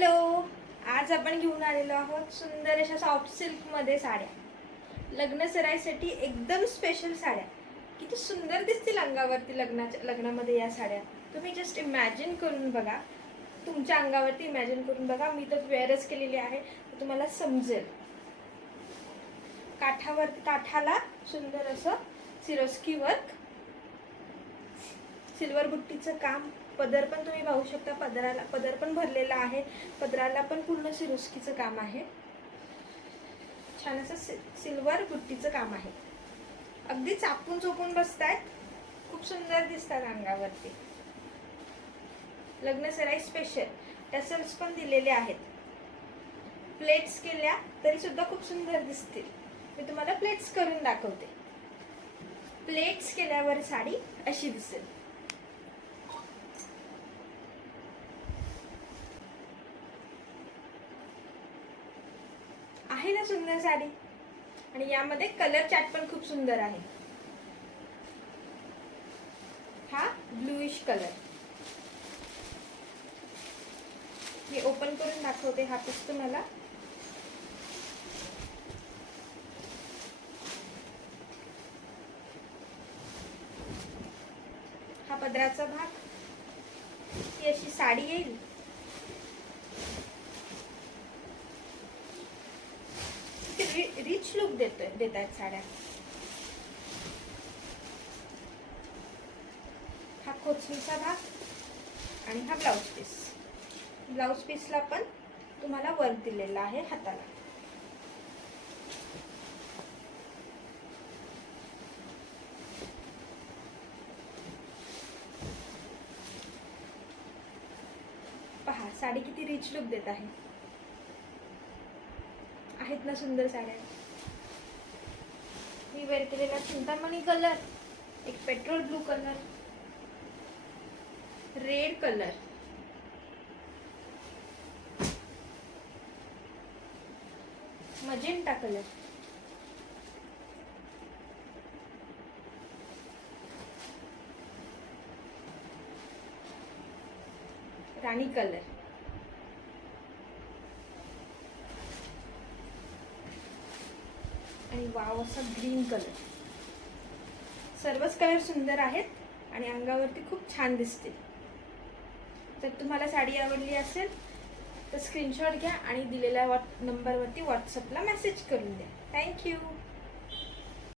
Hello, आज आपण घेऊन आलेलो आहोत सुंदर अशा सॉफ्ट सिल्कमध्ये साड्या. लग्न सराईसाठी एकदम स्पेशल साड्या. किती सुंदर दिसतील अंगावरती लग्नामध्ये या साड्या. तुम्ही जस्ट इमॅजिन करून बघा, तुमच्या अंगावरती इमॅजिन करून बघा. मी तर वेअरच केलेली आहे, तर तुम्हाला समजेल. काठाला सुंदर असं सिरोस्की वर्क, सिल्वर बुट्टीचं काम. पदर पण तुम्ही पाहू शकता, पदर पण भरलेला आहे. पदराला पण पूर्ण सिरोस्कीचं काम आहे. छान असं सिल्वर बुट्टीचं काम आहे. अगदी चापून चोपून बसतायत, खूप सुंदर दिसतात अंगावरती. लग्न सराई स्पेशल टसल्स पण दिलेले आहेत. प्लेट्स केल्या तरी सुद्धा खूप सुंदर दिसतील. मी तुम्हाला प्लेट्स करून दाखवते. प्लेट्स केल्यावर साडी अशी दिसेल. आहे ना सुंदर साडी. आणि यामध्ये कलर चार्ट पण खूप सुंदर आहे. हा ब्लूइश कलर. मी ओपन करून दाखवते हा पीस तुम्हाला. हा पदराचा भाग. ही अशी साडी येईल. रिच लुक देत आहेत साड्या. हा खोचणीचा भाग आणि हा ब्लाउज पीस. ब्लाउज पीसला पण तुम्हाला वर्क दिलेला आहे हाताला. पहा साडी किती रिच लुक देत आहे. आहेत ना सुंदर साड्या. मी वेअर केलेला चिंतामणी कलर, एक petrol blue colour, red colour, magenta colour, राणी कलर, आणि वाव असा ग्रीन कलर. सर्वच कलर सुंदर आहेत आणि अंगावरती खूप छान दिसतील. तर तुम्हाला साडी आवडली असेल तर स्क्रीनशॉट घ्या आणि दिलेल्या नंबरवरती व्हॉट्सअपला मेसेज करून द्या. थँक्यू.